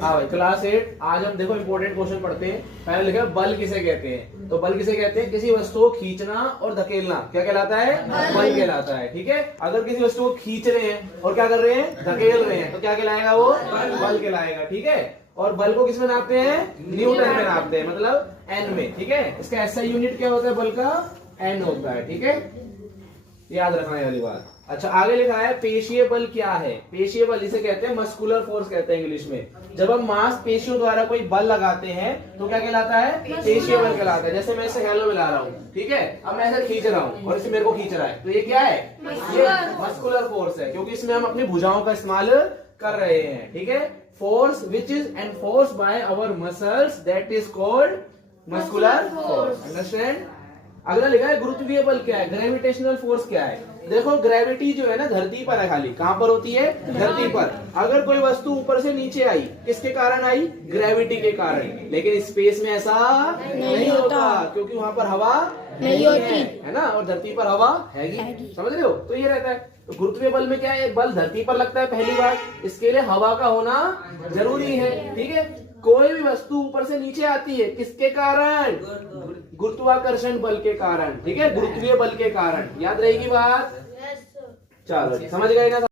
हाँ भाई क्लास 8 आज हम देखो इंपॉर्टेंट क्वेश्चन पढ़ते हैं। पहले लिखा है बल किसे कहते हैं, तो बल किसे कहते हैं, किसी वस्तु को खींचना और धकेलना क्या कहलाता है, बल कहलाता है। ठीक है, अगर किसी वस्तु को खींच रहे हैं और क्या कर रहे हैं, धकेल रहे हैं, तो क्या कहलाएगा, वो बल कहलाएगा। ठीक है, और बल को किस में नापते हैं, न्यूटन में नापते हैं, मतलब एन में। ठीक है, इसका एसआई यूनिट क्या होता है, बल का एन होता है। ठीक है, याद रखना है वाली बात। अच्छा, आगे लिखा है पेशीय बल क्या है। पेशीय बल इसे कहते हैं मस्कुलर फोर्स कहते हैं इंग्लिश में। जब हम मांसपेशियों द्वारा कोई बल लगाते हैं तो क्या कहलाता है, पेशीय बल कहलाता है। जैसे मैं इसे हेलो मिला रहा हूँ, ठीक है, अब मैं इसे खींच रहा हूँ और इसे मेरे को खींच रहा है, तो ये क्या है, ये मस्कुलर फोर्स है, क्योंकि इसमें हम अपनी भुजाओं का इस्तेमाल कर रहे हैं। ठीक है, force which is enforce by our muscles that is called muscular force. Understand. अगला लिखा है गुरुत्वीय बल क्या है, ग्रेविटेशनल फोर्स क्या है। देखो ग्रेविटी जो है ना धरती पर है, खाली कहां पर होती है, धरती पर। अगर कोई वस्तु ऊपर से नीचे आई, किसके कारण आई, ग्रेविटी के कारण। लेकिन स्पेस में ऐसा नहीं होता, क्योंकि वहां पर हवा नहीं होती है ना, और धरती पर हवा हैगी। समझ रहे हो, तो ये रहता है। तो गुरुत्वीय बल में क्या है, बल धरती पर लगता है पहली बार, इसके लिए हवा का होना जरूरी है। ठीक है, कोई भी वस्तु ऊपर से नीचे आती है किसके कारण, गुरुत्वाकर्षण बल के कारण। ठीक है, गुरुत्वीय बल के कारण। याद रहेगी बात, चलो समझ गए ना।